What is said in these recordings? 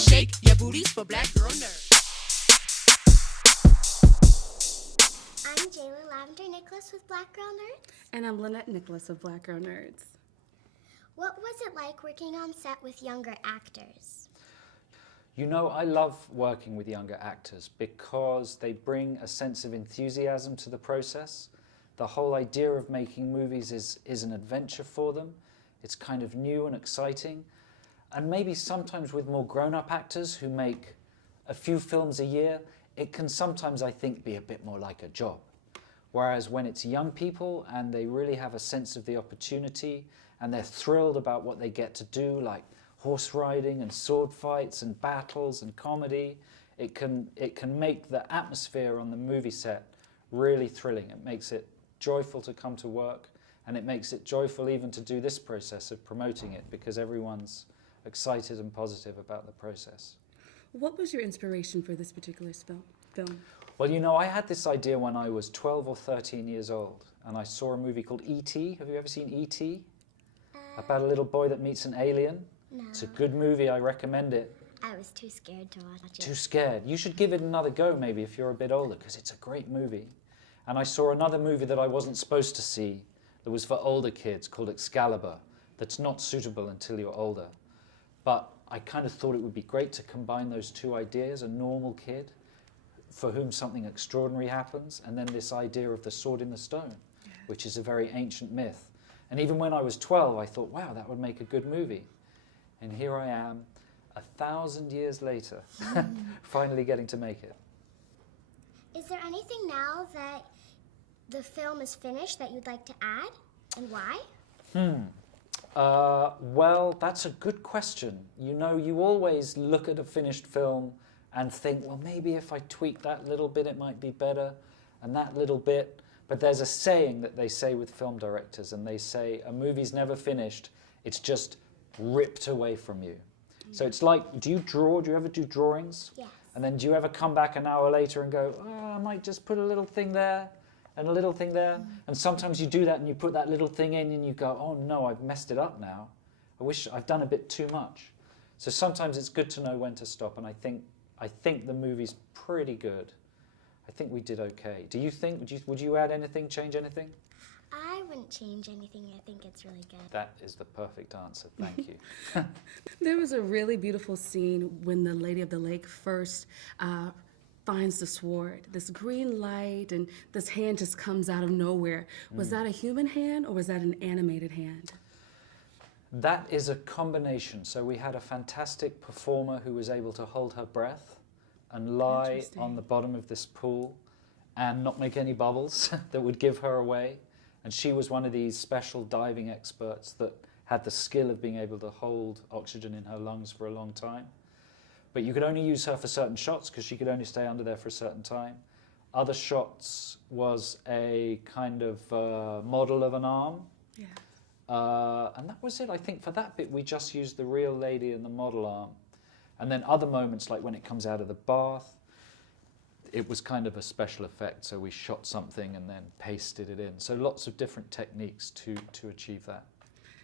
shake your booties for black girl nerds. I'm Jayla Lavender Nicholas with Black Girl Nerds. And I'm Lynnette Nicholas of Black Girl Nerds. What was it like working on set with younger actors? You know, I love working with younger actors because they bring a sense of enthusiasm to the process. The whole idea of making movies is an adventure for them. It's kind of new and exciting. And maybe sometimes with more grown-up actors who make a few films a year, it can sometimes, I think, be a bit more like a job. Whereas when it's young people and they really have a sense of the opportunity and they're thrilled about what they get to do, like horse riding and sword fights and battles and comedy, it can make the atmosphere on the movie set really thrilling. It makes it joyful to come to work, and it makes it joyful even to do this process of promoting it because everyone's excited and positive about the process. What was your inspiration for this particular film? Well, you know, I had this idea when I was 12 or 13 years old, and I saw a movie called E.T. Have you ever seen E.T.? About a little boy that meets an alien? No. It's a good movie, I recommend it. I was too scared to watch it. Too scared. You should give it another go maybe if you're a bit older, because it's a great movie. And I saw another movie that I wasn't supposed to see that was for older kids called Excalibur, that's not suitable until you're older. But I kind of thought it would be great to combine those two ideas, a normal kid for whom something extraordinary happens, and then this idea of the sword in the stone, which is a very ancient myth. And even when I was 12, I thought, wow, that would make a good movie. And here I am, 1,000 years later, finally getting to make it. Is there anything now that the film is finished that you'd like to add, and why? Well, that's a good question. You know, you always look at a finished film and think, well, maybe if I tweak that little bit, it might be better, and that little bit. But there's a saying that they say with film directors, and they say, a movie's never finished, it's just ripped away from you. So it's like, do you draw? Do you ever do drawings? Yes. And then do you ever come back an hour later and go, oh, I might just put a little thing there and a little thing there? And sometimes you do that and you put that little thing in and you go, oh no, I've messed it up now. I wish I've done a bit too much. So sometimes it's good to know when to stop, and I think the movie's pretty good. I think we did okay. Do you think, would you add anything, change anything? I wouldn't change anything. I think it's really good. That is the perfect answer, thank you. There was a really beautiful scene when the Lady of the Lake first finds the sword. This green light and this hand just comes out of nowhere. Was that a human hand or was that an animated hand? That is a combination. So we had a fantastic performer who was able to hold her breath and lie on the bottom of this pool and not make any bubbles that would give her away. And she was one of these special diving experts that had the skill of being able to hold oxygen in her lungs for a long time. But you could only use her for certain shots because she could only stay under there for a certain time. Other shots was a kind of model of an arm. Yeah. And that was it. I think for that bit we just used the real lady and the model arm. And then other moments, like when it comes out of the bath, it was kind of a special effect. So we shot something and then pasted it in. So lots of different techniques to achieve that.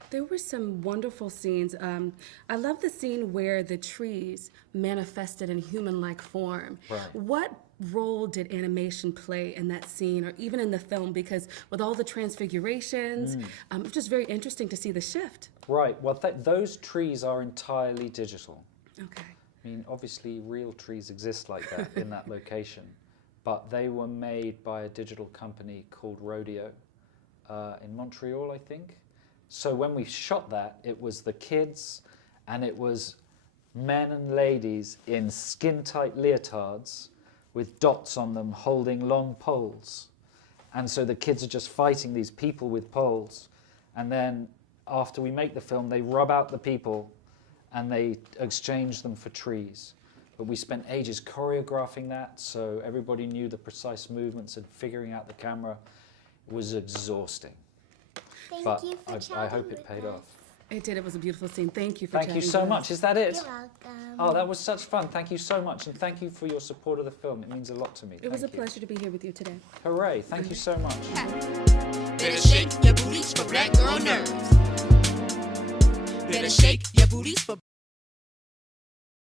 There were some wonderful scenes. I love the scene where the trees manifested in human-like form. Right. What role did animation play in that scene, or even in the film? Because with all the transfigurations, it's just very interesting to see the shift. Right. Well, those trees are entirely digital. Okay. I mean, obviously, real trees exist like that in that location, but they were made by a digital company called Rodeo in Montreal, I think. So when we shot that, it was the kids and it was men and ladies in skin-tight leotards with dots on them holding long poles. And so the kids are just fighting these people with poles. And then after we make the film, they rub out the people and they exchange them for trees. But we spent ages choreographing that, so everybody knew the precise movements, and figuring out the camera was exhausting. Thank you for chatting I hope it with paid us. off. It did. It was a beautiful scene. Thank you for Thank you chatting so with much. us. Is that it? You're welcome. Oh, that was such fun. Thank you so much, and thank you for your support of the film. It means a lot to me. It was a Thank you. pleasure to be here with you today. Hooray. Thank you so much. Better shake your booties for black girl nerds. Better shake your booties for